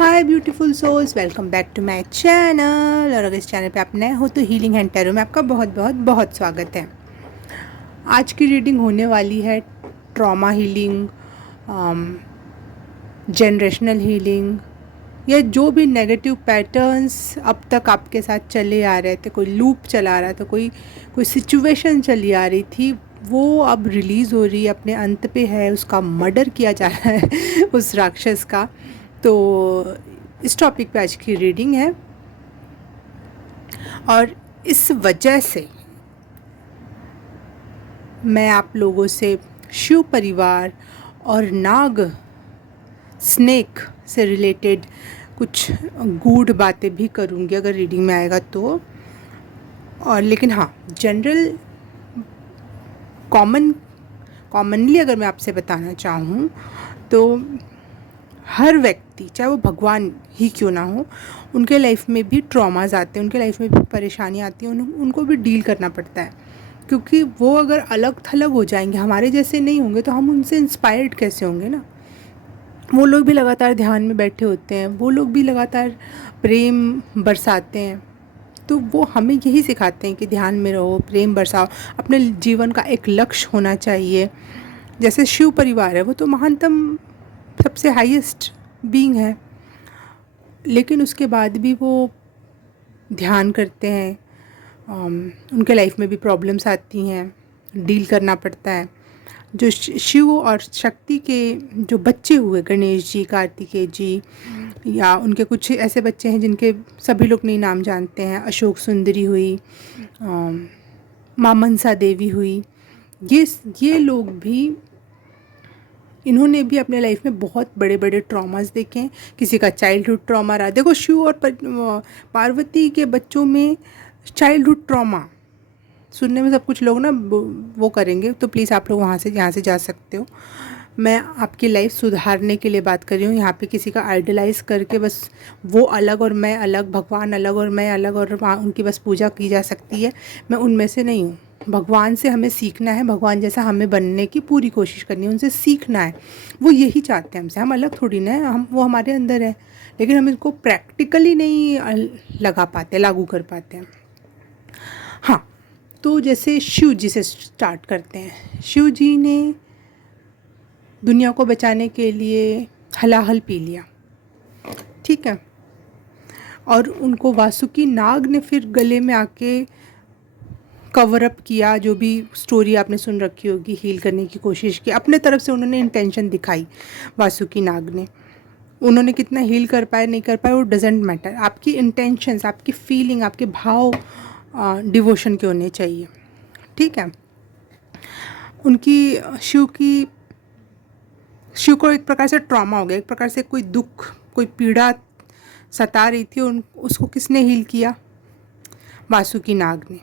Hi beautiful souls, welcome back to my channel. और अगर इस चैनल पे आप नए हो तो हीलिंग एंड टैरो में आपका बहुत बहुत बहुत स्वागत है। आज की रीडिंग होने वाली है ट्रॉमा हीलिंग, जनरेशनल हीलिंग, या जो भी नेगेटिव पैटर्न्स अब तक आपके साथ चले आ रहे थे, कोई लूप चला रहा था, कोई कोई सिचुएशन चली आ रही थी, वो अब रिलीज़ हो रही है, अपने अंत पे है, उसका मर्डर किया जा रहा है उस राक्षस का। तो इस टॉपिक पे आज की रीडिंग है। और इस वजह से मैं आप लोगों से शिव परिवार और नाग स्नेक से रिलेटेड कुछ गूढ़ बातें भी करूँगी अगर रीडिंग में आएगा तो। और लेकिन हाँ, जनरल कॉमनली अगर मैं आपसे बताना चाहूँ तो हर व्यक्ति, चाहे वो भगवान ही क्यों ना हो, उनके लाइफ में भी ट्रॉमाज आते हैं, उनके लाइफ में भी परेशानी आती है, उनको भी डील करना पड़ता है। क्योंकि वो अगर अलग थलग हो जाएंगे, हमारे जैसे नहीं होंगे, तो हम उनसे इंस्पायर्ड कैसे होंगे ना। वो लोग भी लगातार ध्यान में बैठे होते हैं, वो लोग भी लगातार प्रेम बरसाते हैं, तो वो हमें यही सिखाते हैं कि ध्यान में रहो, प्रेम बरसाओ, अपने जीवन का एक लक्ष्य होना चाहिए। जैसे शिव परिवार है, वो तो महानतम सबसे हाईएस्ट बीइंग है, लेकिन उसके बाद भी वो ध्यान करते हैं। उनके लाइफ में भी प्रॉब्लम्स आती हैं, डील करना पड़ता है। जो शिव और शक्ति के जो बच्चे हुए, गणेश जी, कार्तिकेय जी, या उनके कुछ ऐसे बच्चे हैं जिनके सभी लोग नहीं नाम जानते हैं, अशोक सुंदरी हुई, माँ मनसा देवी हुई, ये लोग भी, इन्होंने भी अपने लाइफ में बहुत बड़े बड़े ट्रॉमास देखे हैं। किसी का चाइल्डहुड ट्रॉमा रहा, देखो शिव और पार्वती के बच्चों में चाइल्डहुड ट्रॉमा सुनने में सब कुछ लोग ना वो करेंगे, तो प्लीज़ आप लोग यहाँ से जा सकते हो। मैं आपकी लाइफ सुधारने के लिए बात कर रही हूँ। यहाँ पे किसी का आइडलाइज़ करके बस वो अलग और मैं अलग, भगवान अलग और मैं अलग, और वहाँ उनकी बस पूजा की जा सकती है, मैं उनमें से नहीं हूँ। भगवान से हमें सीखना है, भगवान जैसा हमें बनने की पूरी कोशिश करनी है, उनसे सीखना है। वो यही चाहते हैं हमसे, हम अलग थोड़ी ना है, वो हमारे अंदर है, लेकिन हम इसको प्रैक्टिकली नहीं लगा पाते, लागू कर पाते हैं। हाँ, तो जैसे शिव जी से स्टार्ट करते हैं। शिव जी ने दुनिया को बचाने के लिए हलाहल पी लिया, ठीक है, और उनको वासुकी नाग ने फिर गले में आके कवर अप किया। जो भी स्टोरी आपने सुन रखी होगी, हील करने की कोशिश की, अपने तरफ से उन्होंने इंटेंशन दिखाई वासुकी नाग ने। उन्होंने कितना हील कर पाए नहीं कर पाए वो डजेंट मैटर, आपकी इंटेंशंस, आपकी फीलिंग, आपके भाव डिवोशन के होने चाहिए, ठीक है। उनकी शिव को एक प्रकार से ट्रॉमा हो गया, एक प्रकार से कोई दुख, कोई पीड़ा सता रही थी, उसको किसने हील किया? वासुकी नाग ने।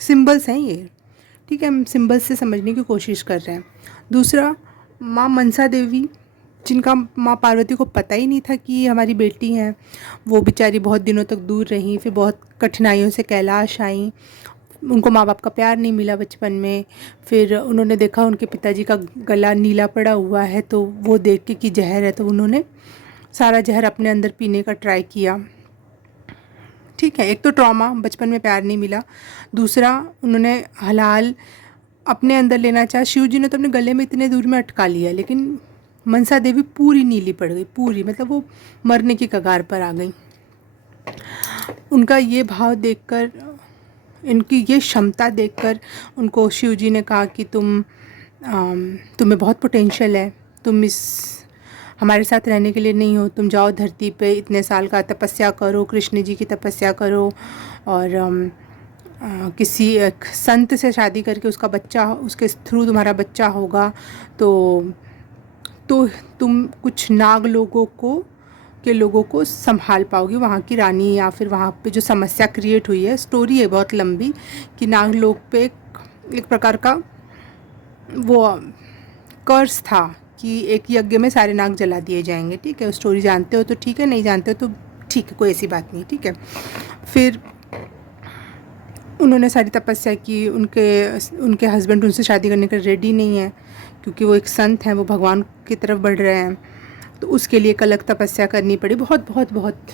सिंबल्स हैं ये, ठीक है, हम सिंबल्स से समझने की कोशिश कर रहे हैं। दूसरा, माँ मनसा देवी, जिनका माँ पार्वती को पता ही नहीं था कि ये हमारी बेटी हैं, वो बेचारी बहुत दिनों तक दूर रहीं, फिर बहुत कठिनाइयों से कैलाश आईं, उनको माँ बाप का प्यार नहीं मिला बचपन में। फिर उन्होंने देखा उनके पिताजी का गला नीला पड़ा हुआ है, तो वो देख के कि जहर है, तो उन्होंने सारा जहर अपने अंदर पीने का ट्राई किया, ठीक है। एक तो ट्रॉमा, बचपन में प्यार नहीं मिला। दूसरा, उन्होंने हलाल अपने अंदर लेना चाहा। शिव जी ने तो अपने गले में इतने दूर में अटका लिया, लेकिन मनसा देवी पूरी नीली पड़ गई, पूरी, मतलब वो मरने की कगार पर आ गई। उनका ये भाव देखकर, इनकी ये क्षमता देखकर उनको शिव जी ने कहा कि तुम्हें बहुत पोटेंशियल है, तुम इस हमारे साथ रहने के लिए नहीं हो, तुम जाओ धरती पे, इतने साल का तपस्या करो, कृष्ण जी की तपस्या करो, और किसी एक संत से शादी करके उसका बच्चा, उसके थ्रू तुम्हारा बच्चा होगा, तो तुम कुछ नाग लोगों को संभाल पाओगी, वहाँ की रानी, या फिर वहाँ पे जो समस्या क्रिएट हुई है, स्टोरी है बहुत लंबी, कि नाग लोग पे एक प्रकार का वो कर्स था कि एक यज्ञ में सारे नाग जला दिए जाएंगे, ठीक है। स्टोरी जानते हो तो ठीक है, नहीं जानते हो तो ठीक है, कोई ऐसी बात नहीं, ठीक है। फिर उन्होंने सारी तपस्या की, उनके हस्बैंड उनसे शादी करने के रेडी नहीं है, क्योंकि वो एक संत हैं, वो भगवान की तरफ बढ़ रहे हैं। तो उसके लिए एक अलग तपस्या करनी पड़ी, बहुत बहुत बहुत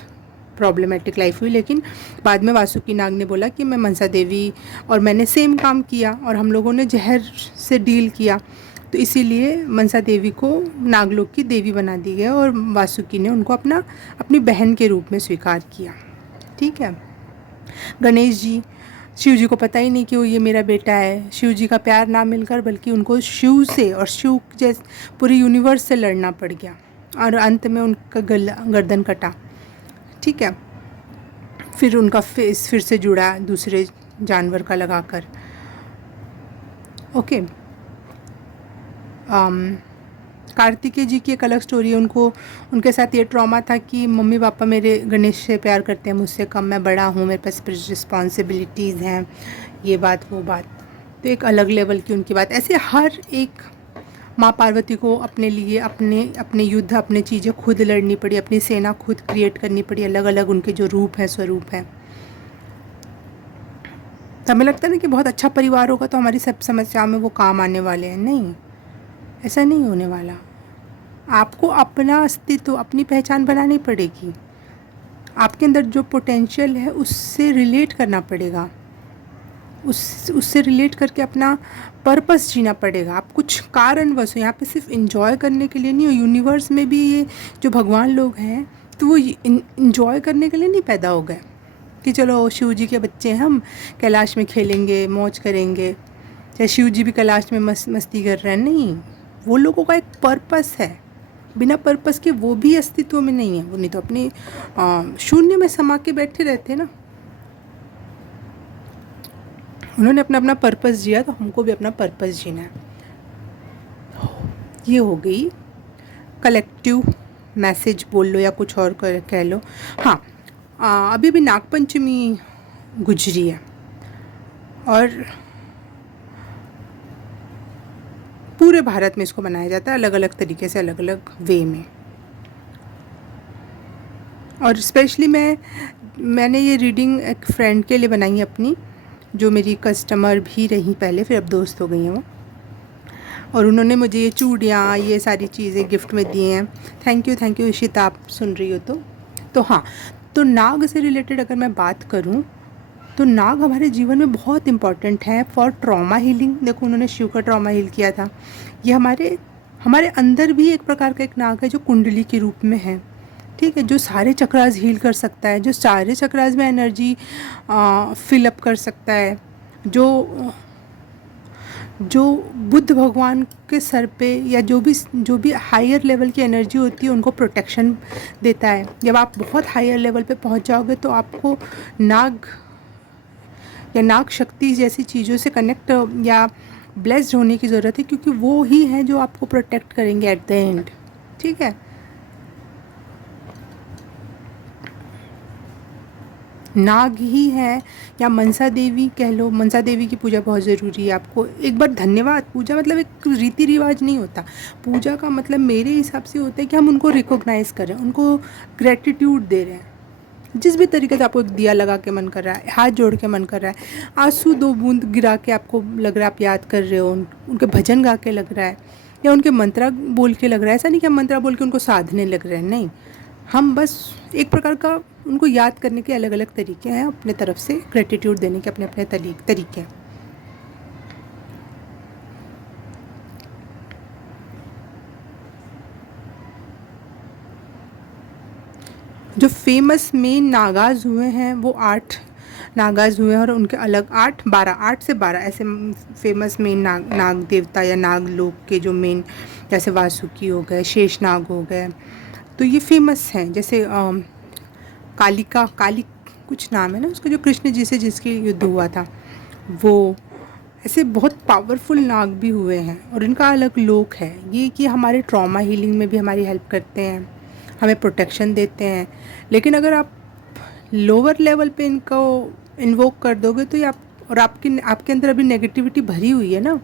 प्रॉब्लमेटिक लाइफ हुई। लेकिन बाद में वासुकी नाग ने बोला कि मैं मनसा देवी, और मैंने सेम काम किया और हम लोगों ने जहर से डील किया, तो इसीलिए मनसा देवी को नागलोक की देवी बना दी गई और वासुकी ने उनको अपनी बहन के रूप में स्वीकार किया। ठीक है। गणेश जी, शिव जी को पता ही नहीं कि वो ये मेरा बेटा है। शिव जी का प्यार ना मिलकर बल्कि उनको शिव से और शिव जैसे पूरे यूनिवर्स से लड़ना पड़ गया और अंत में उनका गर्दन कटा। ठीक है। फिर उनका फेस फिर से जुड़ा दूसरे जानवर का लगाकर। ओके। कार्तिकेय जी की एक अलग स्टोरी है। उनके साथ ये ट्रॉमा था कि मम्मी पापा मेरे गणेश से प्यार करते हैं मुझसे कम, मैं बड़ा हूँ, मेरे पास रिस्पॉन्सिबिलिटीज़ हैं, ये बात वो बात। तो एक अलग लेवल की उनकी बात। ऐसे हर एक माँ पार्वती को अपने लिए अपने युद्ध, अपने चीज़ें खुद लड़नी पड़ी, अपनी सेना खुद क्रिएट करनी पड़ी, अलग अलग उनके जो रूप हैं, स्वरूप हैं। तो हमें लगता है ना कि बहुत अच्छा परिवार होगा तो हमारी सब समस्याओं में वो काम आने वाले हैं। नहीं, ऐसा नहीं होने वाला। आपको अपना अस्तित्व, अपनी पहचान बनानी पड़ेगी। आपके अंदर जो पोटेंशियल है उससे रिलेट करना पड़ेगा, उससे रिलेट करके अपना पर्पस जीना पड़ेगा। आप कुछ कारणवश हो, यहाँ पे सिर्फ इंजॉय करने के लिए नहीं हो। यूनिवर्स में भी ये जो भगवान लोग हैं तो वो इंजॉय करने के लिए नहीं पैदा हो गए कि चलो शिव जी के बच्चे हैं, हम कैलाश में खेलेंगे, मौज करेंगे, चाहे शिव जी भी कैलाश में मस्ती कर रहे हैं। नहीं, वो लोगों का एक पर्पस है। बिना पर्पस के वो भी अस्तित्व में नहीं है। वो नहीं तो अपने शून्य में समा के बैठे रहते ना। उन्होंने अपना अपना पर्पस जिया, तो हमको भी अपना पर्पस जीना है। ये हो गई कलेक्टिव मैसेज बोल लो या कुछ और कह लो। हाँ, अभी भी नागपंचमी गुजरी है और पूरे भारत में इसको मनाया जाता है अलग अलग तरीके से, अलग अलग वे में। और स्पेशली मैंने ये रीडिंग एक फ्रेंड के लिए बनाई है अपनी, जो मेरी कस्टमर भी रही पहले, फिर अब दोस्त हो गई हैं वो, और उन्होंने मुझे ये चूड़ियाँ, ये सारी चीज़ें गिफ्ट में दिए हैं। थैंक यू इशिता, आप सुन रही हो तो हाँ। तो नाग से रिलेटेड अगर मैं बात करूँ तो नाग हमारे जीवन में बहुत इम्पॉर्टेंट है फॉर ट्रॉमा हीलिंग। देखो, उन्होंने शिव का ट्रॉमा हील किया था। ये हमारे अंदर भी एक प्रकार का एक नाग है जो कुंडली के रूप में है। ठीक है, जो सारे चक्रास हील कर सकता है, जो सारे चक्रास में एनर्जी फिलअप कर सकता है, जो बुद्ध भगवान के सर पे या जो भी हायर लेवल की एनर्जी होती है उनको प्रोटेक्शन देता है। जब आप बहुत हायर लेवल पे पहुंच जाओगे तो आपको नाग या नाग शक्ति जैसी चीज़ों से कनेक्ट या ब्लेस्ड होने की ज़रूरत है, क्योंकि वो ही हैं जो आपको प्रोटेक्ट करेंगे एट द एंड। ठीक है। नाग ही है या मनसा देवी कह लो। मनसा देवी की पूजा बहुत ज़रूरी है। आपको एक बार धन्यवाद, पूजा मतलब एक रीति रिवाज नहीं होता। पूजा का मतलब मेरे हिसाब से होता है कि हम उनको रिकॉग्नाइज़ करें, उनको ग्रेटिट्यूड दे रहे हैं। जिस भी तरीके से आपको एक दिया लगा के मन कर रहा है, हाथ जोड़ के मन कर रहा है, आंसू 2 बूंद गिरा के आपको लग रहा है आप याद कर रहे हो, उनके भजन गा के लग रहा है, या उनके मंत्रा बोल के लग रहा है। ऐसा नहीं कि हम मंत्रा बोल के उनको साधने लग रहे हैं, नहीं। हम बस एक प्रकार का उनको याद करने के अलग अलग तरीके हैं, अपने तरफ से ग्रेटिट्यूड देने के अपने अपने तरीके हैं। जो फेमस मेन नागाज हुए हैं वो 8 नागाज हुए हैं, और उनके अलग 8 से 12 ऐसे फेमस मेन नाग देवता या नाग लोग के जो मेन, जैसे वासुकी हो गए, शेष नाग हो गए, तो ये फेमस हैं। जैसे काली कुछ नाम है ना उसका, जो कृष्ण जी से जिसकी युद्ध हुआ था, वो ऐसे बहुत पावरफुल नाग भी हुए हैं और इनका अलग लोक है। ये कि हमारे ट्रॉमा हीलिंग में भी हमारी हेल्प करते हैं, हमें प्रोटेक्शन देते हैं। लेकिन अगर आप लोअर लेवल पे इनको इन्वोक कर दोगे तो ये आपके अंदर अभी नेगेटिविटी भरी हुई है ना,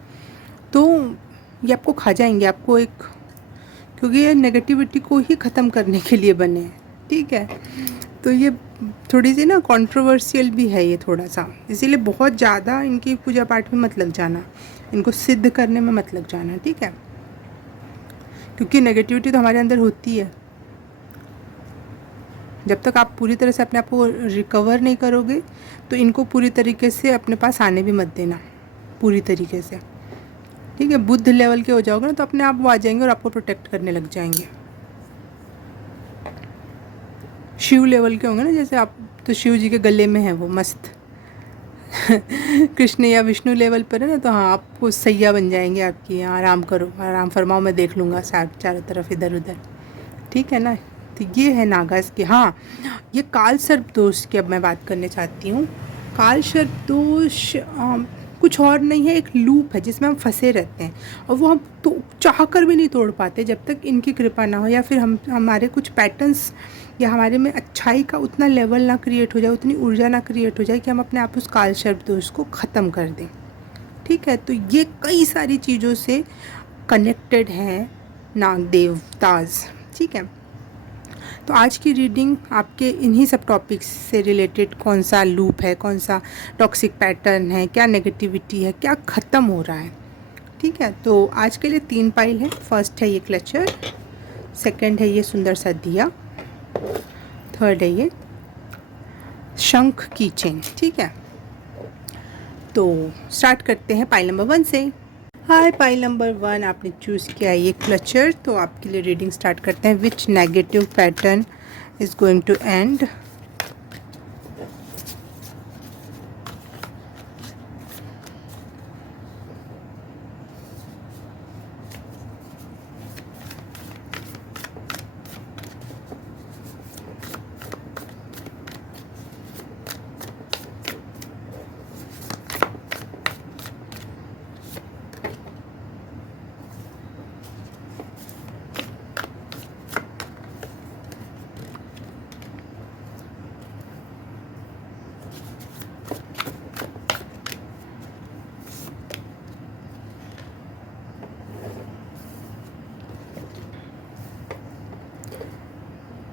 तो ये आपको खा जाएंगे। आपको क्योंकि ये नेगेटिविटी को ही ख़त्म करने के लिए बने हैं। ठीक है, तो ये थोड़ी सी ना कंट्रोवर्शियल भी है ये थोड़ा सा, इसीलिए बहुत ज़्यादा इनकी पूजा पाठ में मत लग जाना, इनको सिद्ध करने में मत लग जाना। ठीक है, क्योंकि नेगेटिविटी तो हमारे अंदर होती है। जब तक आप पूरी तरह से अपने आप को रिकवर नहीं करोगे तो इनको पूरी तरीके से अपने पास आने भी मत देना, पूरी तरीके से, ठीक है। बुद्ध लेवल के हो जाओगे ना तो अपने आप वो आ जाएंगे और आपको प्रोटेक्ट करने लग जाएंगे। शिव लेवल के होंगे ना जैसे आप, तो शिव जी के गले में है वो मस्त कृष्ण या विष्णु लेवल पर है ना, तो हाँ आपको सैया बन जाएंगे आपकी, हाँ आराम करो, आराम फरमाओ, मैं देख लूँगा चारों तरफ इधर उधर, ठीक है ना। तो ये है नागास की। हाँ, ये काल सर्प दोष की अब मैं बात करने चाहती हूँ। काल सर्प दोष कुछ और नहीं है, एक लूप है जिसमें हम फंसे रहते हैं और वो हम तो चाह कर भी नहीं तोड़ पाते जब तक इनकी कृपा ना हो, या फिर हमारे कुछ पैटर्न्स या हमारे में अच्छाई का उतना लेवल ना क्रिएट हो जाए, उतनी ऊर्जा ना क्रिएट हो जाए कि हम अपने आप उस काल सर्प दोष को ख़त्म कर दें, ठीक है। तो ये कई सारी चीज़ों से कनेक्टेड हैं नाग देवताज, ठीक है। तो आज की रीडिंग आपके इन्हीं सब टॉपिक्स से रिलेटेड, कौन सा लूप है, कौन सा टॉक्सिक पैटर्न है, क्या नेगेटिविटी है, क्या ख़त्म हो रहा है, ठीक है। तो आज के लिए 3 पाइल है। फर्स्ट है ये क्लचर, सेकंड है ये सुंदर सा दिया, थर्ड है ये शंख की चेन, ठीक है। तो स्टार्ट करते हैं पाइल नंबर 1 से। हाय, पाइल नंबर 1 आपने चूज़ किया ये क्लचर, तो आपके लिए रीडिंग स्टार्ट करते हैं। Which negative pattern is going to end.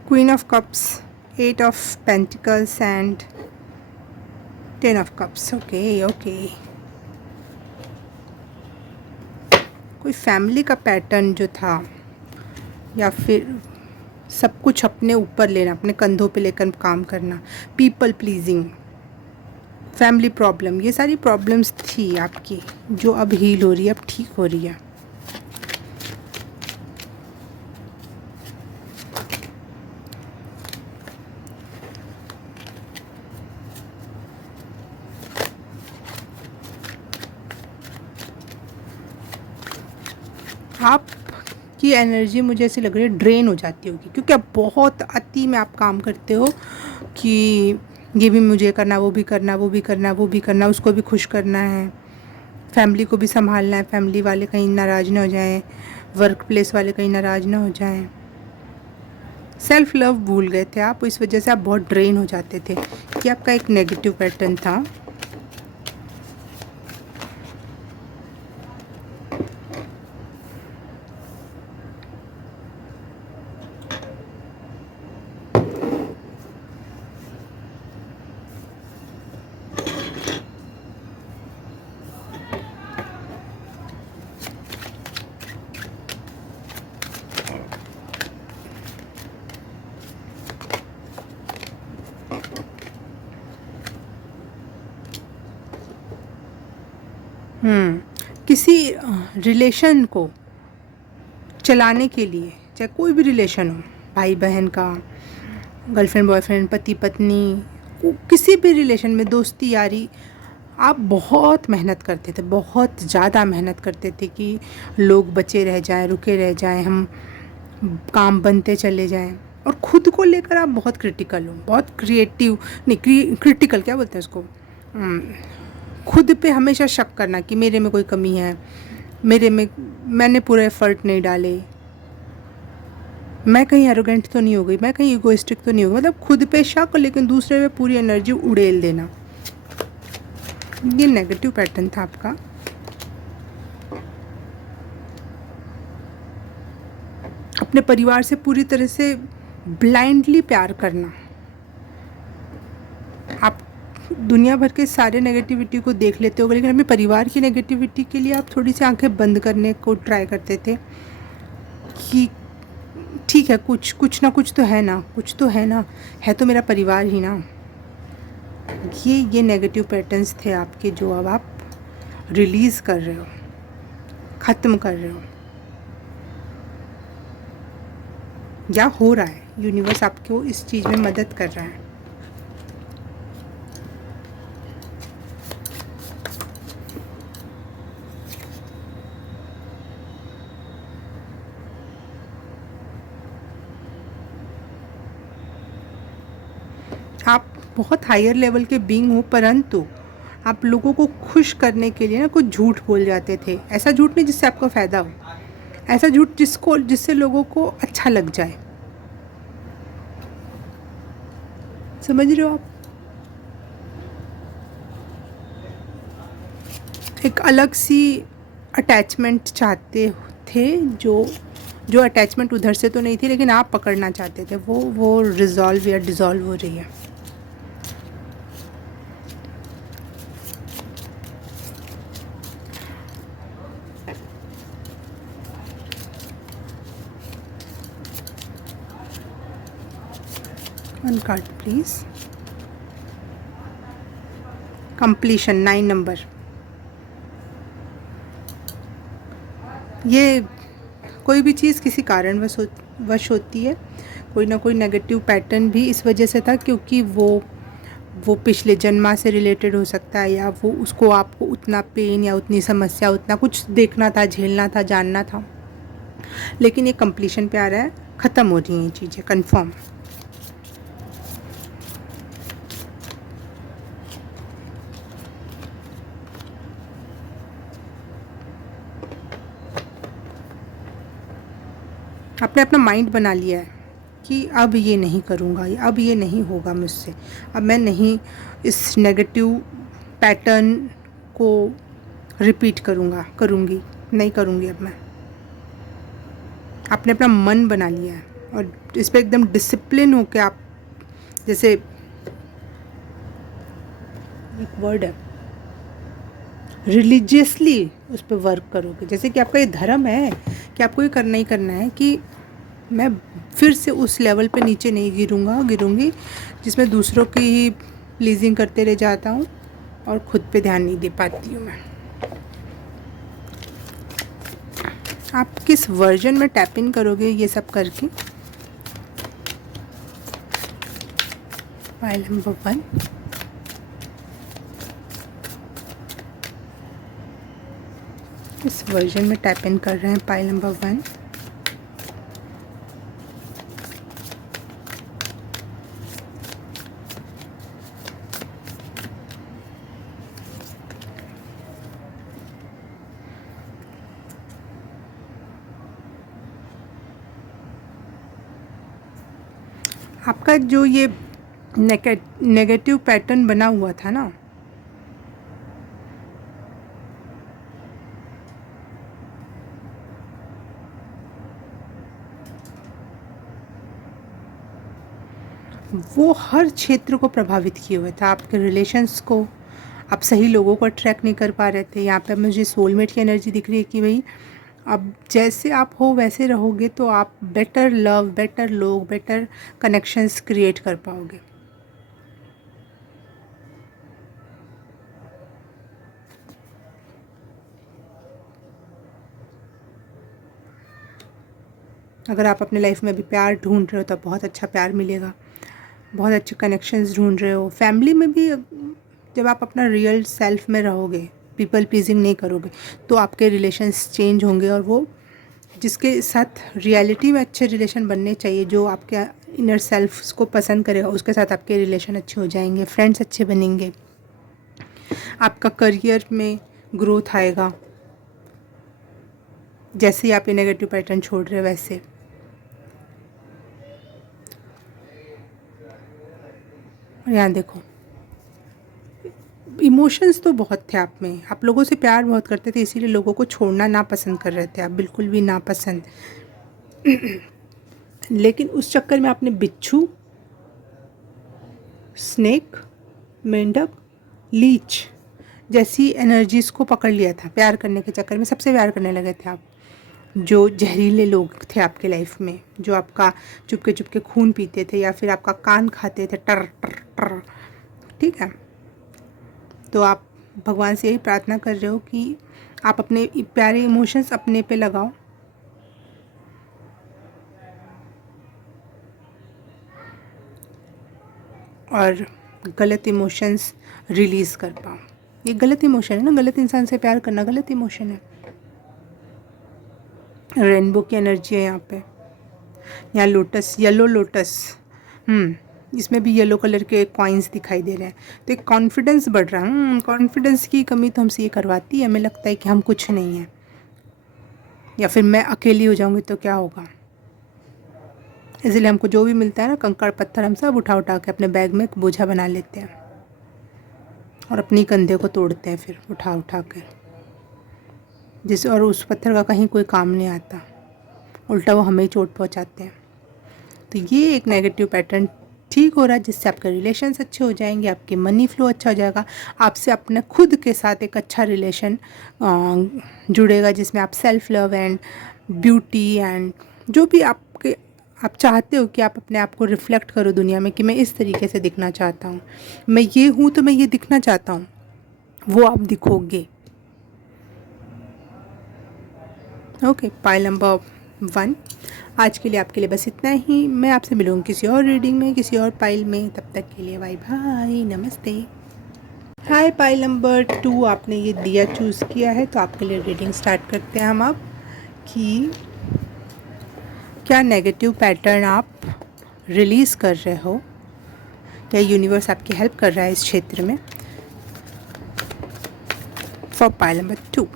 Queen of Cups, 8 of Pentacles and 10 of Cups. Okay. कोई फैमिली का पैटर्न जो था, या फिर सब कुछ अपने ऊपर लेना, अपने कंधों पे लेकर काम करना, पीपल प्लीजिंग, फैमिली प्रॉब्लम, ये सारी प्रॉब्लम्स थी आपकी जो अब हील हो रही है, अब ठीक हो रही है। आपकी एनर्जी मुझे ऐसी लग रही है ड्रेन हो जाती होगी, क्योंकि अब बहुत अति में आप काम करते हो कि ये भी मुझे करना, वो भी करना, वो भी करना, वो भी करना, उसको भी खुश करना है, फैमिली को भी संभालना है, फैमिली वाले कहीं नाराज़ ना हो जाएं, वर्क प्लेस वाले कहीं नाराज़ ना हो जाएं। सेल्फ लव भूल गए थे आप, इस वजह से आप बहुत ड्रेन हो जाते थे, कि आपका एक नेगेटिव पैटर्न था। किसी रिलेशन को चलाने के लिए, चाहे कोई भी रिलेशन हो, भाई बहन का, गर्लफ्रेंड बॉयफ्रेंड, पति पत्नी, किसी भी रिलेशन में, दोस्ती यारी, आप बहुत मेहनत करते थे, बहुत ज़्यादा मेहनत करते थे कि लोग बचे रह जाएं, रुके रह जाएं, हम काम बनते चले जाएं, और ख़ुद को लेकर आप बहुत क्रिटिकल हो, बहुत क्रिएटिव नहीं, क्रिटिकल क्या बोलते हैं उसको, खुद पे हमेशा शक करना कि मेरे में कोई कमी है, मेरे में, मैंने पूरे एफर्ट नहीं डाले, मैं कहीं एरोगेंट तो नहीं हो गई, मैं कहीं इगोइस्टिक तो नहीं हो गई, मतलब खुद पे शक, लेकिन दूसरे में पूरी एनर्जी उड़ेल देना, ये नेगेटिव पैटर्न था आपका। अपने परिवार से पूरी तरह से ब्लाइंडली प्यार करना, आप दुनिया भर के सारे नेगेटिविटी को देख लेते हो, लेकिन अपने परिवार की नेगेटिविटी के लिए आप थोड़ी सी आंखें बंद करने को ट्राई करते थे। कि ठीक है, कुछ कुछ ना कुछ तो है ना, कुछ तो है ना, है तो मेरा परिवार ही ना। ये नेगेटिव पैटर्न्स थे आपके, जो अब आप रिलीज़ कर रहे हो, ख़त्म कर रहे हो, या हो रहा है। यूनिवर्स आपको इस चीज़ में मदद कर रहा है। आप बहुत हायर लेवल के बीइंग हो, परंतु आप लोगों को खुश करने के लिए ना कुछ झूठ बोल जाते थे। ऐसा झूठ नहीं जिससे आपको फ़ायदा हो, ऐसा झूठ जिससे लोगों को अच्छा लग जाए। समझ रहे हो आप? एक अलग सी अटैचमेंट चाहते थे, जो अटैचमेंट उधर से तो नहीं थी, लेकिन आप पकड़ना चाहते थे। वो रिज़ॉल्व या डिज़ॉल्व हो रही है। One card please. Completion 9 number. ये कोई भी चीज़ किसी कारण वश होती है। कोई ना कोई नेगेटिव पैटर्न भी इस वजह से था, क्योंकि वो पिछले जन्मा से रिलेटेड हो सकता है, या वो उसको आपको उतना पेन या उतनी समस्या, उतना कुछ देखना था, झेलना था, जानना था। लेकिन ये कंप्लीशन पे आ रहा है, ख़त्म हो रही हैं ये चीज़ें, कंफर्म। आपने अपना माइंड बना लिया है कि अब ये नहीं करूँगा, अब ये नहीं होगा मुझसे, अब मैं नहीं इस नेगेटिव पैटर्न को रिपीट करूँगी, नहीं करूँगी अब मैं। आपने अपना मन बना लिया है और इस पे एकदम डिसिप्लिन होके आप, जैसे एक वर्ड है, रिलीजियसली उस पर वर्क करोगे। जैसे कि आपका ये धर्म है कि आपको ये करना ही करना है कि मैं फिर से उस लेवल पे नीचे नहीं गिरूँगी जिसमें दूसरों की ही प्लीजिंग करते रह जाता हूँ और ख़ुद पे ध्यान नहीं दे पाती हूँ मैं। आप किस वर्जन में टैप इन करोगे ये सब करके? Pile number 1। इस वर्जन में टैप इन कर रहे हैं पाइल नंबर 1। आपका जो ये नेगेटिव पैटर्न बना हुआ था ना, वो हर क्षेत्र को प्रभावित किए हुए था। आपके रिलेशंस को, आप सही लोगों को अट्रैक्ट नहीं कर पा रहे थे। यहाँ पे मुझे सोलमेट की एनर्जी दिख रही है कि भाई अब जैसे आप हो वैसे रहोगे तो आप बेटर लव, बेटर लोग, बेटर कनेक्शंस क्रिएट कर पाओगे। अगर आप अपने लाइफ में भी प्यार ढूंढ रहे हो तो बहुत अच्छा प्यार मिलेगा, बहुत अच्छे कनेक्शंस ढूंढ रहे हो। फैमिली में भी जब आप अपना रियल सेल्फ में रहोगे, पीपल प्लीजिंग नहीं करोगे, तो आपके रिलेशंस चेंज होंगे और वो जिसके साथ रियलिटी में अच्छे रिलेशन बनने चाहिए, जो आपके इनर सेल्फ को पसंद करेगा, उसके साथ आपके रिलेशन अच्छे हो जाएंगे, फ्रेंड्स अच्छे बनेंगे, आपका करियर में ग्रोथ आएगा। जैसे ही आप ये नेगेटिव पैटर्न छोड़ रहे हो वैसे। और यहाँ देखो, इमोशंस तो बहुत थे आप में, आप लोगों से प्यार बहुत करते थे, इसीलिए लोगों को छोड़ना ना पसंद कर रहे थे आप, बिल्कुल भी ना पसंद। लेकिन उस चक्कर में आपने बिच्छू, स्नेक, मेंढक, लीच जैसी एनर्जीज़ को पकड़ लिया था। प्यार करने के चक्कर में सबसे प्यार करने लगे थे आप। जो जहरीले लोग थे आपके लाइफ में, जो आपका चुपके चुपके खून पीते थे या फिर आपका कान खाते थे टर टर टर, ठीक है। तो आप भगवान से यही प्रार्थना कर रहे हो कि आप अपने प्यारे इमोशंस अपने पे लगाओ और गलत इमोशंस रिलीज़ कर पाओ। ये गलत इमोशन है ना, गलत इंसान से प्यार करना गलत इमोशन है। रेनबो की एनर्जी है यहाँ पे। यहाँ लोटस, येलो लोटस, इसमें भी येलो कलर के कॉइन्स दिखाई दे रहे हैं। तो एक कॉन्फिडेंस बढ़ रहा है। कॉन्फिडेंस की कमी तो हमसे ये करवाती है, हमें लगता है कि हम कुछ नहीं हैं, या फिर मैं अकेली हो जाऊँगी तो क्या होगा। इसलिए हमको जो भी मिलता है ना, कंकड़ पत्थर, हम सब उठा उठा के अपने बैग में एक बोझा बना लेते हैं और अपनी कंधे को तोड़ते हैं फिर उठा उठा कर, जिस और उस पत्थर का कहीं कोई काम नहीं आता, उल्टा वो हमें ही चोट पहुंचाते हैं। तो ये एक नेगेटिव पैटर्न ठीक हो रहा है, जिससे आपके रिलेशंस अच्छे हो जाएंगे, आपके मनी फ्लो अच्छा हो जाएगा, आपसे अपने खुद के साथ एक अच्छा रिलेशन जुड़ेगा, जिसमें आप self love and beauty and जो भी आप चाहते हो कि आप अपने आप को रिफ्लेक्ट करो दुनिया में, कि मैं इस तरीके से दिखना चाहता हूँ, मैं ये हूँ तो मैं ये दिखना चाहता हूँ, वो आप दिखोगे। ओके, पाइल नंबर 1 आज के लिए आपके लिए बस इतना ही। मैं आपसे मिलूँगी किसी और रीडिंग में, किसी और पाइल में। तब तक के लिए बाय बाय, नमस्ते। हाय, पाइल नंबर 2 आपने ये दिया चूज़ किया है, तो आपके लिए रीडिंग स्टार्ट करते हैं हम अब, कि क्या नेगेटिव पैटर्न आप रिलीज़ कर रहे हो, या यूनिवर्स आपकी हेल्प कर रहा है इस क्षेत्र में। फॉर पाइल नंबर 2,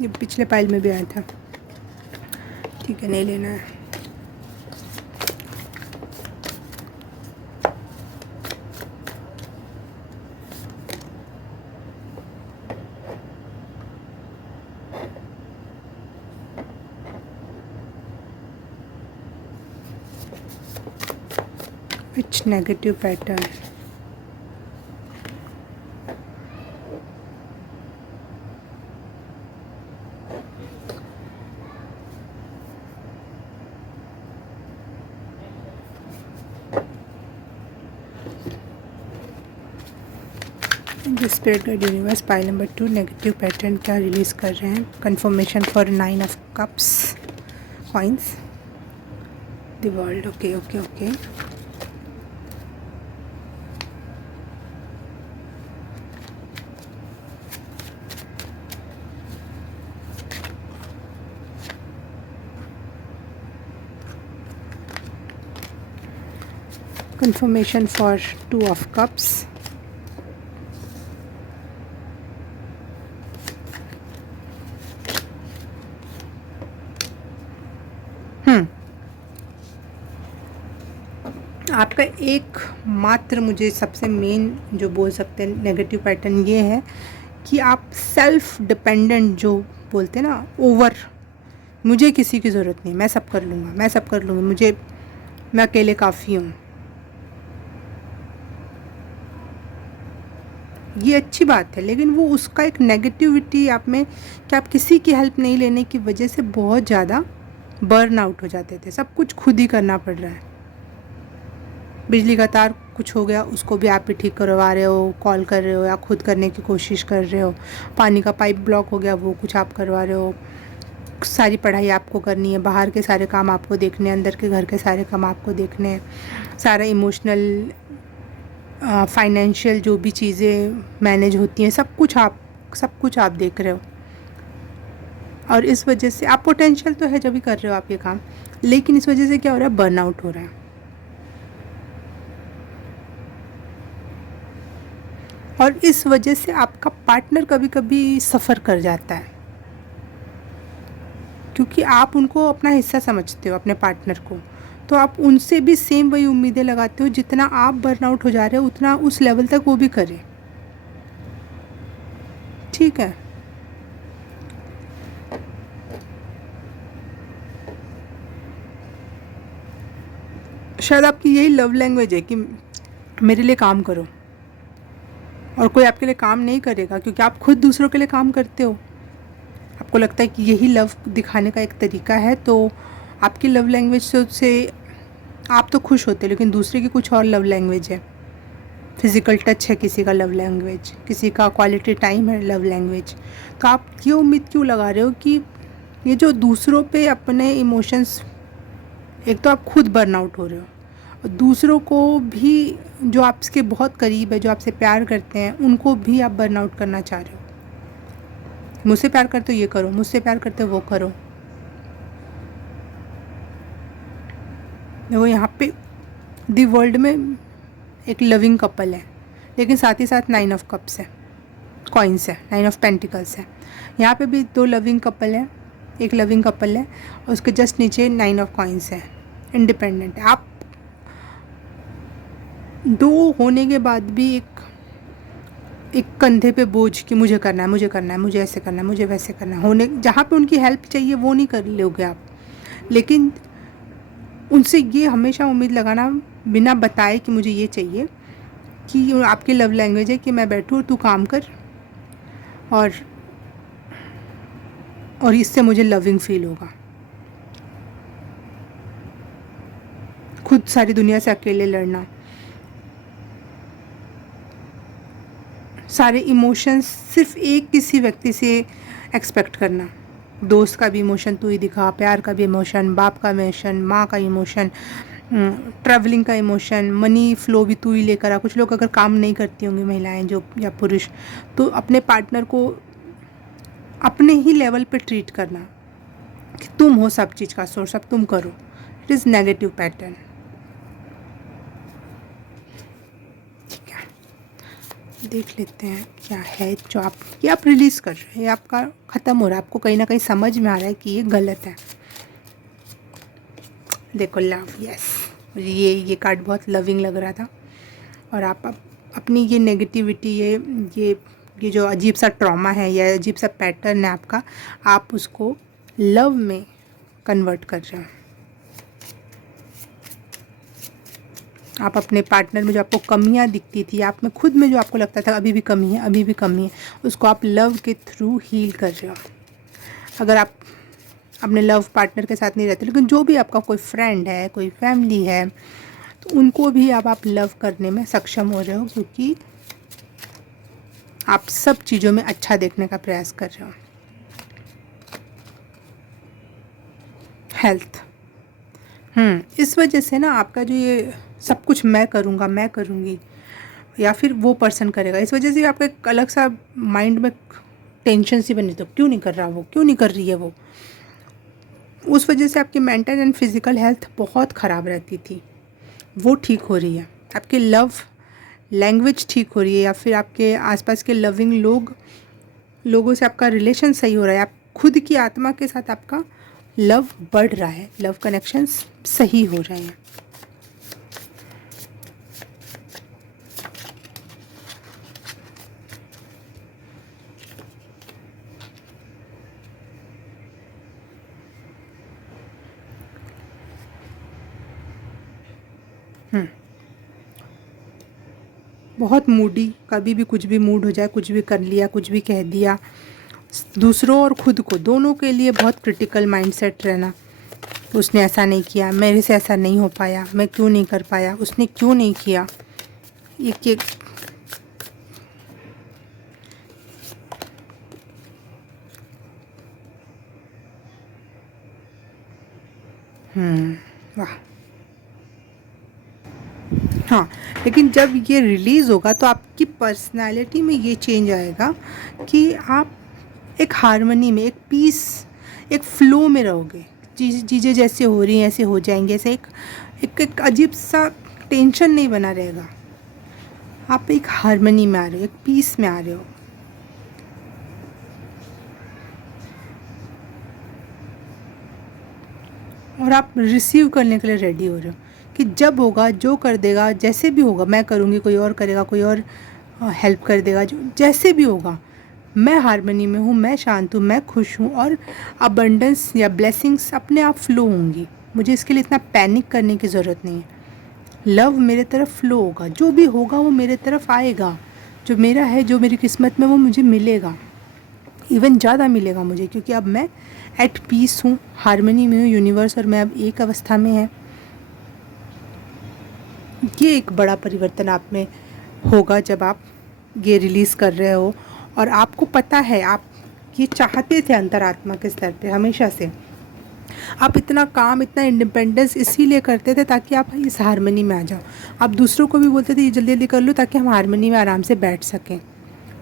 ये पिछले पाइल में भी आया था, ठीक है, नहीं लेना है। Which negative pattern? Spirit guide universe, pile number 2 negative pattern क्या रिलीज़ कर रहे हैं। Confirmation for 9 of cups coins, the world. Okay okay okay, confirmation for 2 of cups, आपका एक मात्र, मुझे सबसे मेन जो बोल सकते हैं नेगेटिव पैटर्न ये है कि आप सेल्फ डिपेंडेंट, जो बोलते हैं ना, ओवर, मुझे किसी की ज़रूरत नहीं, मैं सब कर लूँगा, मैं सब कर लूँगी, मैं अकेले काफ़ी हूँ। ये अच्छी बात है, लेकिन वो उसका एक नेगेटिविटी आप में, कि आप किसी की हेल्प नहीं लेने की वजह से बहुत ज़्यादा बर्न आउट हो जाते थे। सब कुछ खुद ही करना पड़ रहा है। बिजली का तार कुछ हो गया, उसको भी आप ही ठीक करवा रहे हो, कॉल कर रहे हो या खुद करने की कोशिश कर रहे हो। पानी का पाइप ब्लॉक हो गया, वो कुछ आप करवा रहे हो। सारी पढ़ाई आपको करनी है, बाहर के सारे काम आपको देखने हैं, अंदर के घर के सारे काम आपको देखने हैं, सारा इमोशनल फाइनेंशियल जो भी चीज़ें मैनेज होती हैं, सब कुछ आप देख रहे हो। और इस वजह से आप, पोटेंशियल तो है जब भी कर रहे हो आप ये काम, लेकिन इस वजह से क्या हो रहा है, बर्नआउट हो रहा है। और इस वजह से आपका पार्टनर कभी कभी सफ़र कर जाता है, क्योंकि आप उनको अपना हिस्सा समझते हो, अपने पार्टनर को, तो आप उनसे भी सेम वही उम्मीदें लगाते हो। जितना आप बर्नआउट हो जा रहे हो उतना उस लेवल तक वो भी करे। ठीक है। शायद आपकी यही लव लैंग्वेज है कि मेरे लिए काम करो, और कोई आपके लिए काम नहीं करेगा क्योंकि आप खुद दूसरों के लिए काम करते हो। आपको लगता है कि यही लव दिखाने का एक तरीका है, तो आपकी लव लैंग्वेज से आप तो खुश होते हो, लेकिन दूसरे की कुछ और लव लैंग्वेज है। फिज़िकल टच है किसी का लव लैंग्वेज, किसी का क्वालिटी टाइम है लव लैंग्वेज। तो आप ये उम्मीद क्यों लगा रहे हो कि ये जो दूसरों पे अपने इमोशंस, एक तो आप खुद बर्नआउट हो रहे हो और दूसरों को भी, जो आपके बहुत करीब है, जो आपसे प्यार करते हैं, उनको भी आप बर्नआउट करना चाह रहे हो। मुझसे प्यार करते हो ये करो, मुझसे प्यार करते हो वो करो। देखो यहाँ पे दी वर्ल्ड में एक लविंग कपल है, लेकिन साथ ही साथ 9 ऑफ कप्स है, कॉइन्स है, 9 ऑफ पेंटिकल्स है। यहाँ पे भी 2 लविंग कपल है, एक लविंग कपल है और उसके जस्ट नीचे 9 ऑफ कॉइन्स है। इंडिपेंडेंट है आप। 2 होने के बाद भी एक कंधे पे बोझ कि मुझे करना है, मुझे करना है, मुझे ऐसे करना है, मुझे वैसे करना है, होने जहाँ पे उनकी हेल्प चाहिए वो नहीं कर लोगे आप। लेकिन उनसे ये हमेशा उम्मीद लगाना बिना बताए कि मुझे ये चाहिए, कि आपकी लव लैंग्वेज है कि मैं बैठूँ और तू काम कर, और इससे मुझे लविंग फील होगा। खुद सारी दुनिया से अकेले लड़ना, सारे इमोशंस सिर्फ एक किसी व्यक्ति से एक्सपेक्ट करना। दोस्त का भी इमोशन तू ही दिखा, प्यार का भी इमोशन, बाप का इमोशन, माँ का इमोशन, ट्रैवलिंग का इमोशन, मनी फ्लो भी तू ही लेकर आ। कुछ लोग अगर काम नहीं करती होंगी, महिलाएं जो या पुरुष, तो अपने पार्टनर को अपने ही लेवल पे ट्रीट करना कि तुम हो सब चीज़ का सोर्स, अब तुम करो। It is negative pattern. ठीक है, देख लेते हैं क्या है जो आप रिलीज़ कर रहे हैं। ये आपका ख़त्म हो रहा है, आपको कहीं ना कहीं समझ में आ रहा है कि ये गलत है। देखो लव, यस, ये कार्ड बहुत लविंग लग रहा था। और आप अपनी ये नेगेटिविटी, ये जो अजीब सा ट्रॉमा है या अजीब सा पैटर्न है आपका, आप उसको लव में कन्वर्ट कर रहे हो। आप अपने पार्टनर में जो आपको कमियां दिखती थी, आप में खुद में जो आपको लगता था अभी भी कमी है, अभी भी कमी है, उसको आप लव के थ्रू हील कर रहे हो। अगर आप अपने लव पार्टनर के साथ नहीं रहते, लेकिन जो भी आपका कोई फ्रेंड है, कोई फैमिली है, तो उनको भी अब आप लव करने में सक्षम हो रहे हो, क्योंकि आप सब चीज़ों में अच्छा देखने का प्रयास कर रहे हो। हेल्थ, इस वजह से ना आपका जो ये सब कुछ मैं करूँगा, मैं करूँगी, या फिर वो पर्सन करेगा, इस वजह से आपका एक अलग सा माइंड में टेंशन सी बनी, तो क्यों नहीं कर रहा वो, क्यों नहीं कर रही है वो। उस वजह से आपकी मेंटल एंड फिज़िकल हेल्थ बहुत ख़राब रहती थी, वो ठीक हो रही है। आपकी लव लैंग्वेज ठीक हो रही है, या फिर आपके आसपास के लविंग लोगों से आपका रिलेशन सही हो रहा है। आप खुद की आत्मा के साथ आपका लव बढ़ रहा है, लव कनेक्शंस सही हो रहे हैं। बहुत मूडी, कभी भी कुछ भी मूड हो जाए, कुछ भी कर लिया, कुछ भी कह दिया। दूसरों और खुद को दोनों के लिए बहुत क्रिटिकल माइंडसेट रहना। उसने ऐसा नहीं किया, मेरे से ऐसा नहीं हो पाया, मैं क्यों नहीं कर पाया, उसने क्यों नहीं किया। एक वाह, हाँ। लेकिन जब ये रिलीज़ होगा तो आपकी पर्सनालिटी में ये चेंज आएगा कि आप एक हार्मनी में, एक पीस, एक फ्लो में रहोगे। चीज़ें जैसे हो रही हैं ऐसे हो जाएंगे, ऐसे एक अजीब सा टेंशन नहीं बना रहेगा। आप एक हार्मनी में आ रहे हो, एक पीस में आ रहे हो। और आप रिसीव करने के लिए रेडी हो रहे हो कि जब होगा, जो कर देगा, जैसे भी होगा, मैं करूँगी, कोई और करेगा, कोई और हेल्प कर देगा, जो जैसे भी होगा, मैं हार्मनी में हूँ, मैं शांत हूँ, मैं खुश हूँ और अबंडेंस या ब्लेसिंग्स अपने आप फ्लो होंगी। मुझे इसके लिए इतना पैनिक करने की ज़रूरत नहीं है। लव मेरे तरफ फ्लो होगा, जो भी होगा वो मेरे तरफ आएगा, जो मेरा है, जो मेरी किस्मत में, वो मुझे मिलेगा, इवन ज़्यादा मिलेगा मुझे, क्योंकि अब मैं एट पीस हूँ, हार्मनी में हूँ, यूनिवर्स और मैं अब एक अवस्था में है। ये एक बड़ा परिवर्तन आप में होगा जब आप ये रिलीज़ कर रहे हो और आपको पता है आप ये चाहते थे अंतरात्मा के स्तर पे हमेशा से। आप इतना काम, इतना इंडिपेंडेंस इसीलिए करते थे ताकि आप इस हार्मनी में आ जाओ। आप दूसरों को भी बोलते थे ये जल्दी जल्दी कर लो ताकि हम हार्मनी में आराम से बैठ सकें।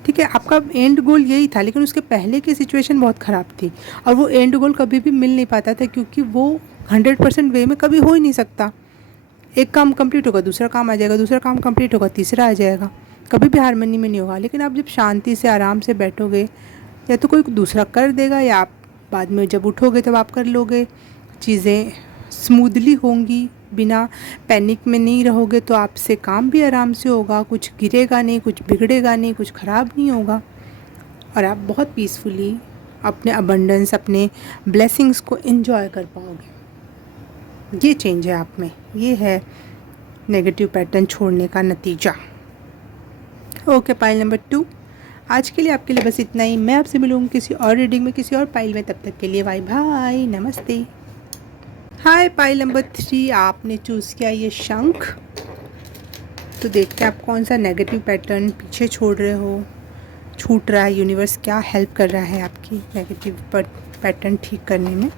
ठीक है, आपका एंड गोल यही था, लेकिन उसके पहले की सिचुएशन बहुत ख़राब थी और वो एंड गोल कभी भी मिल नहीं पाता था, क्योंकि वो 100% वे में कभी हो ही नहीं सकता। एक काम कंप्लीट होगा, दूसरा काम आ जाएगा, दूसरा काम कंप्लीट होगा, तीसरा आ जाएगा, कभी भी हार्मनी में नहीं होगा। लेकिन आप जब शांति से आराम से बैठोगे, या तो कोई दूसरा कर देगा या आप बाद में जब उठोगे तब आप कर लोगे, चीज़ें स्मूथली होंगी, बिना पैनिक में नहीं रहोगे, तो आपसे काम भी आराम से होगा, कुछ गिरेगा नहीं, कुछ बिगड़ेगा नहीं, कुछ ख़राब नहीं होगा और आप बहुत पीसफुली अपने अबंडेंस, अपने ब्लेसिंग्स को एंजॉय कर पाओगे। ये चेंज है आप में, ये है नेगेटिव पैटर्न छोड़ने का नतीजा। ओके, पाइल नंबर 2 आज के लिए आपके लिए बस इतना ही। मैं आपसे मिलूँगी किसी और रीडिंग में, किसी और पाइल में। तब तक के लिए बाय बाय, नमस्ते। हाय, पाइल नंबर 3 आपने चूज़ किया ये शंख। तो देखते हैं आप कौन सा नेगेटिव पैटर्न पीछे छोड़ रहे हो, छूट रहा है, यूनिवर्स क्या हेल्प कर रहा है आपकी नेगेटिव पैटर्न ठीक करने में।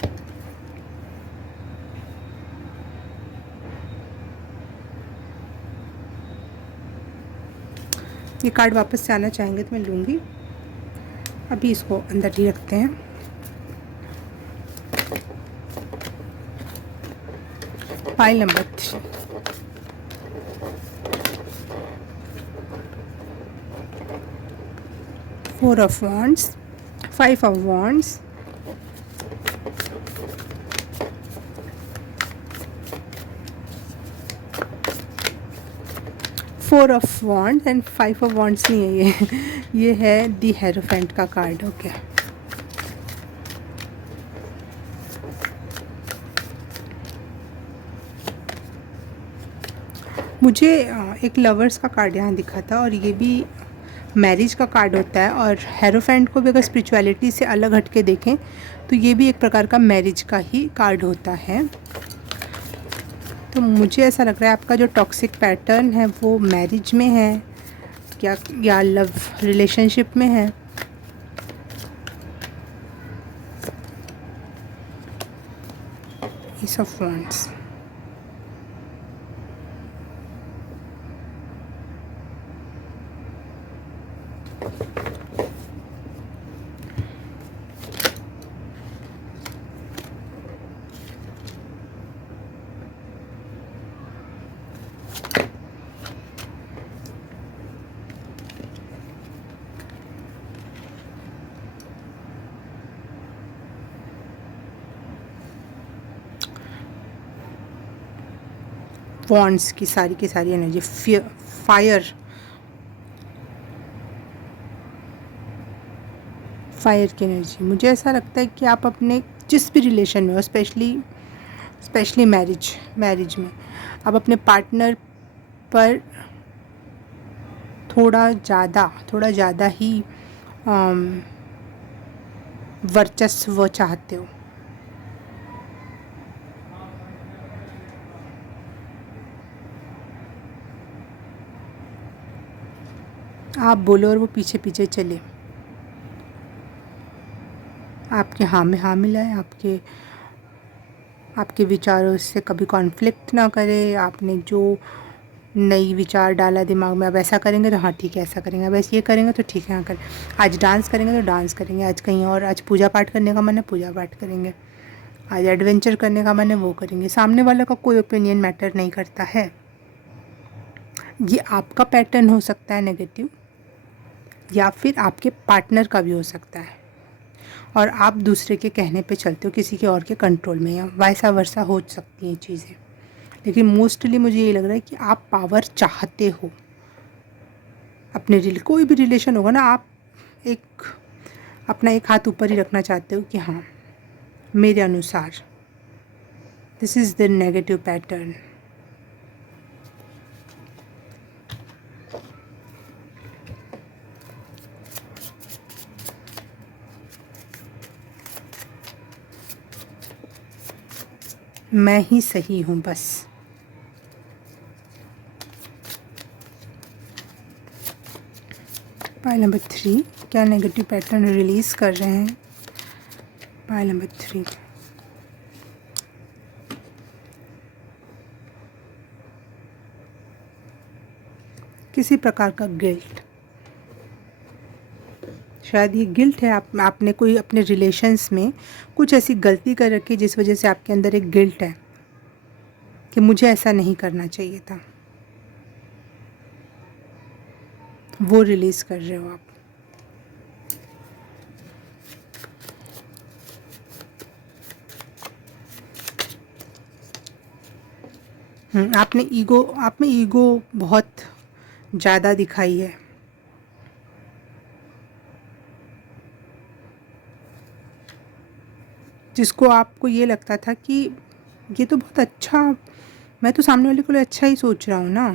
ये कार्ड वापस से आना चाहेंगे तो मैं लूँगी, अभी इसको अंदर ही रखते हैं। File number 3 4 of Wands, 5 of Wands, 4 of Wands and 5 of Wands नहीं है ये है दी हेरोफेंट का कार्ड। ओके, मुझे एक लवर्स का कार्ड यहाँ दिखा था और ये भी मैरिज का कार्ड होता है। और हेरोफेंट को भी अगर स्पिरिचुअलिटी से अलग हट के देखें तो ये भी एक प्रकार का मैरिज का ही कार्ड होता है। तो मुझे ऐसा लग रहा है आपका जो टॉक्सिक पैटर्न है वो मैरिज में है या लव रिलेशनशिप में है। एस ऑफ वांड्स, वॉन्ड्स की सारी एनर्जी, फायर की एनर्जी। मुझे ऐसा लगता है कि आप अपने जिस भी रिलेशन में हो, स्पेशली मैरिज में आप अपने पार्टनर पर थोड़ा ज़्यादा ही वर्चस्व चाहते हो। आप बोलो और वो पीछे पीछे चले, आपके हाँ में हाँ मिलाए, आपके विचारों से कभी कॉन्फ्लिक्ट ना करे। आपने जो नई विचार डाला दिमाग में, अब ऐसा करेंगे तो हाँ ठीक है ऐसा करेंगे, अब ऐसे ये करेंगे तो ठीक है हाँ करें, आज डांस करेंगे तो डांस करेंगे, आज कहीं और, आज पूजा पाठ करने का मन है पूजा पाठ करेंगे, आज एडवेंचर करने का मन है वो करेंगे। सामने वाला का कोई ओपिनियन मैटर नहीं करता है। ये आपका पैटर्न हो सकता है नेगेटिव, या फिर आपके पार्टनर का भी हो सकता है। और आप दूसरे के कहने पे चलते हो, किसी के और के कंट्रोल में, या वैसा वर्सा हो सकती हैं चीज़ें। लेकिन मोस्टली मुझे ये लग रहा है कि आप पावर चाहते हो अपने कोई भी रिलेशन होगा ना, आप एक अपना एक हाथ ऊपर ही रखना चाहते हो कि हाँ मेरे अनुसार। This is the negative pattern. मैं ही सही हूँ बस। पाइल नंबर 3, क्या नेगेटिव पैटर्न रिलीज़ कर रहे हैं? पाइल नंबर 3, किसी प्रकार का गिल्ट। शायद ये गिल्ट है, आपने कोई अपने रिलेशंस में कुछ ऐसी गलती कर रखी जिस वजह से आपके अंदर एक गिल्ट है कि मुझे ऐसा नहीं करना चाहिए था। वो रिलीज़ कर रहे हो आप। आप में ईगो बहुत ज़्यादा दिखाई है। जिसको आपको ये लगता था कि ये तो बहुत अच्छा, मैं तो सामने वाले को लिए अच्छा ही सोच रहा हूँ ना,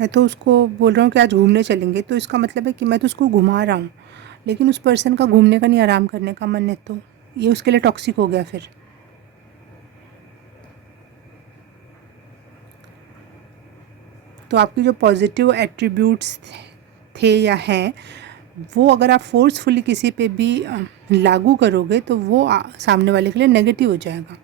मैं तो उसको बोल रहा हूँ कि आज घूमने चलेंगे, तो इसका मतलब है कि मैं तो उसको घुमा रहा हूँ, लेकिन उस पर्सन का घूमने का नहीं, आराम करने का मन है, तो ये उसके लिए टॉक्सिक हो गया फिर। तो आपकी जो पॉजिटिव एट्रीब्यूट्स थे या हैं, वो अगर आप फोर्सफुली किसी पे भी लागू करोगे तो वो सामने वाले के लिए नेगेटिव हो जाएगा।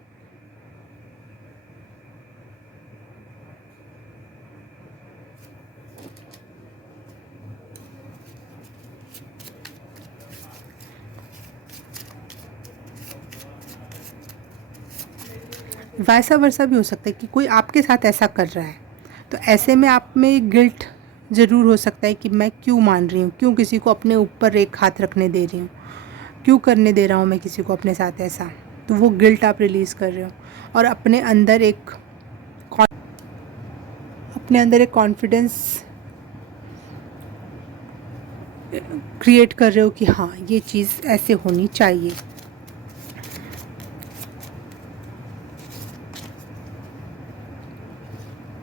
वैसा वर्सा भी हो सकता है कि कोई आपके साथ ऐसा कर रहा है, तो ऐसे में आप में गिल्ट ज़रूर हो सकता है कि मैं क्यों मान रही हूँ, क्यों किसी को अपने ऊपर एक हाथ रखने दे रही हूँ, क्यों करने दे रहा हूँ मैं किसी को अपने साथ ऐसा। तो वो गिल्ट आप रिलीज़ कर रहे हो और अपने अंदर एक कॉन्फिडेंस क्रिएट कर रहे हो कि हाँ ये चीज़ ऐसे होनी चाहिए।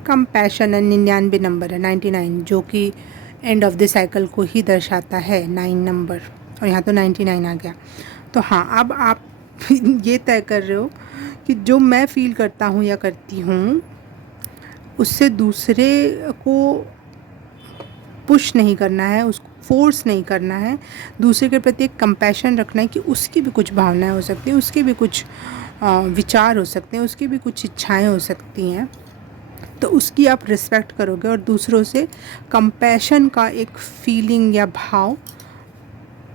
कंपैशन 99 नंबर है, 99, जो कि एंड ऑफ द साइकिल को ही दर्शाता है, 9 नंबर, और यहाँ तो 99 आ गया। तो हाँ, अब आप ये तय कर रहे हो कि जो मैं फ़ील करता हूँ या करती हूँ उससे दूसरे को पुश नहीं करना है, उसको फोर्स नहीं करना है, दूसरे के प्रति एक कंपैशन रखना है कि उसकी भी कुछ भावनाएं हो सकती हैं, उसके भी कुछ विचार हो सकते हैं, उसकी भी कुछ इच्छाएं हो सकती हैं, तो उसकी आप रिस्पेक्ट करोगे और दूसरों से कंपैशन का एक फीलिंग या भाव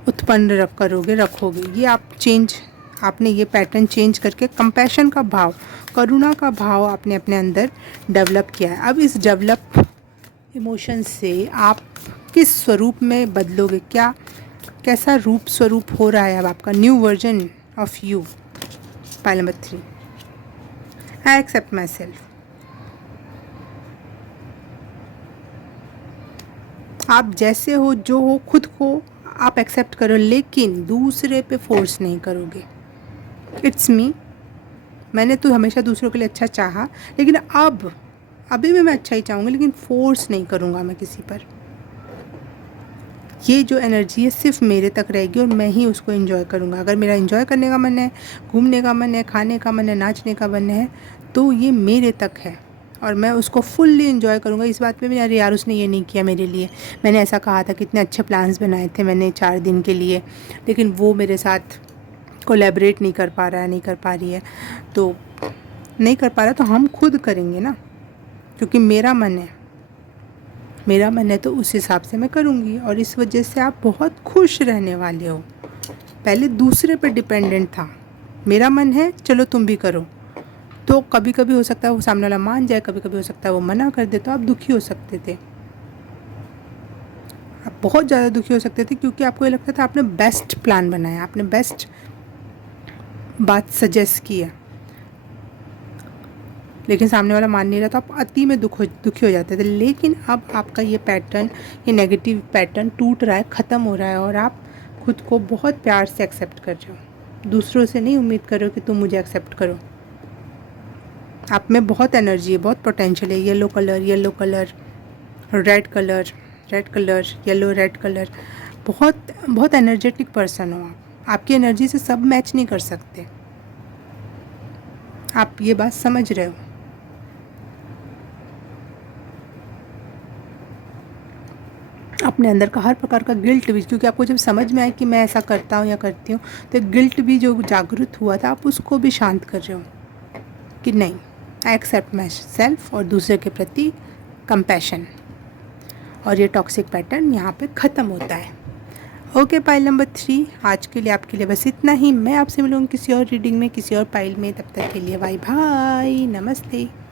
उत्पन्न रखोगे। ये आपने ये पैटर्न चेंज करके कंपैशन का भाव, करुणा का भाव आपने अपने अंदर डेवलप किया है। अब इस डेवलप इमोशन से आप किस स्वरूप में बदलोगे, कैसा रूप स्वरूप हो रहा है अब आपका, new version of you. Pile number 3, I accept myself. आप जैसे हो, जो हो, खुद को आप एक्सेप्ट करो, लेकिन दूसरे पे फोर्स नहीं करोगे। इट्स मी, मैंने तो हमेशा दूसरों के लिए अच्छा चाहा, लेकिन अभी भी मैं अच्छा ही चाहूँगी, लेकिन फोर्स नहीं करूँगा मैं किसी पर। ये जो एनर्जी है सिर्फ मेरे तक रहेगी और मैं ही उसको एंजॉय करूँगा। अगर मेरा एंजॉय करने का मन है, घूमने का मन है, खाने का मन है, नाचने का मन है, तो ये मेरे तक है और मैं उसको फुल्ली एंजॉय करूँगा। इस बात पे भी अरे यार उसने ये नहीं किया मेरे लिए, मैंने ऐसा कहा था, कितने अच्छे प्लान्स बनाए थे मैंने 4 दिन के लिए, लेकिन वो मेरे साथ कोलैबोरेट नहीं कर पा रहा है, नहीं कर पा रही है, तो नहीं कर पा रहा, तो हम खुद करेंगे ना, क्योंकि मेरा मन है तो उस हिसाब से मैं करूँगी। और इस वजह से आप बहुत खुश रहने वाले हो। पहले दूसरे पर डिपेंडेंट था, मेरा मन है चलो तुम भी करो, तो कभी कभी हो सकता है वो सामने वाला मान जाए, कभी कभी हो सकता है वो मना कर दे, तो आप दुखी हो सकते थे। आप बहुत ज़्यादा दुखी हो सकते थे क्योंकि आपको ये लगता था आपने बेस्ट प्लान बनाया, आपने बेस्ट बात सजेस्ट की है, लेकिन सामने वाला मान नहीं रहा, तो आप अति में दुखी हो जाते थे। लेकिन अब आपका ये पैटर्न, ये नेगेटिव पैटर्न टूट रहा है, ख़त्म हो रहा है और आप खुद को बहुत प्यार से एक्सेप्ट कर रहे हो। दूसरों से नहीं उम्मीद कर रहे हो कि तुम मुझे एक्सेप्ट करो। आप में बहुत एनर्जी है, बहुत पोटेंशियल है। Yellow colour, yellow colour, red colour, red colour, yellow red colour, बहुत बहुत एनर्जेटिक पर्सन हो आप। आपकी एनर्जी से सब मैच नहीं कर सकते, आप ये बात समझ रहे हो। अपने अंदर का हर प्रकार का गिल्ट भी, क्योंकि आपको जब समझ में आए कि मैं ऐसा करता हूँ या करती हूँ, तो गिल्ट भी जो जागृत हुआ था, आप उसको भी शांत कर रहे हो कि नहीं, आई एक्सेप्ट माई सेल्फ और दूसरे के प्रति कंपैशन, और ये टॉक्सिक पैटर्न यहाँ पे ख़त्म होता है। ओके, पाइल नंबर 3 आज के लिए आपके लिए बस इतना ही। मैं आपसे मिलूँगी किसी और रीडिंग में, किसी और पाइल में। तब तक के लिए बाय बाय, नमस्ते।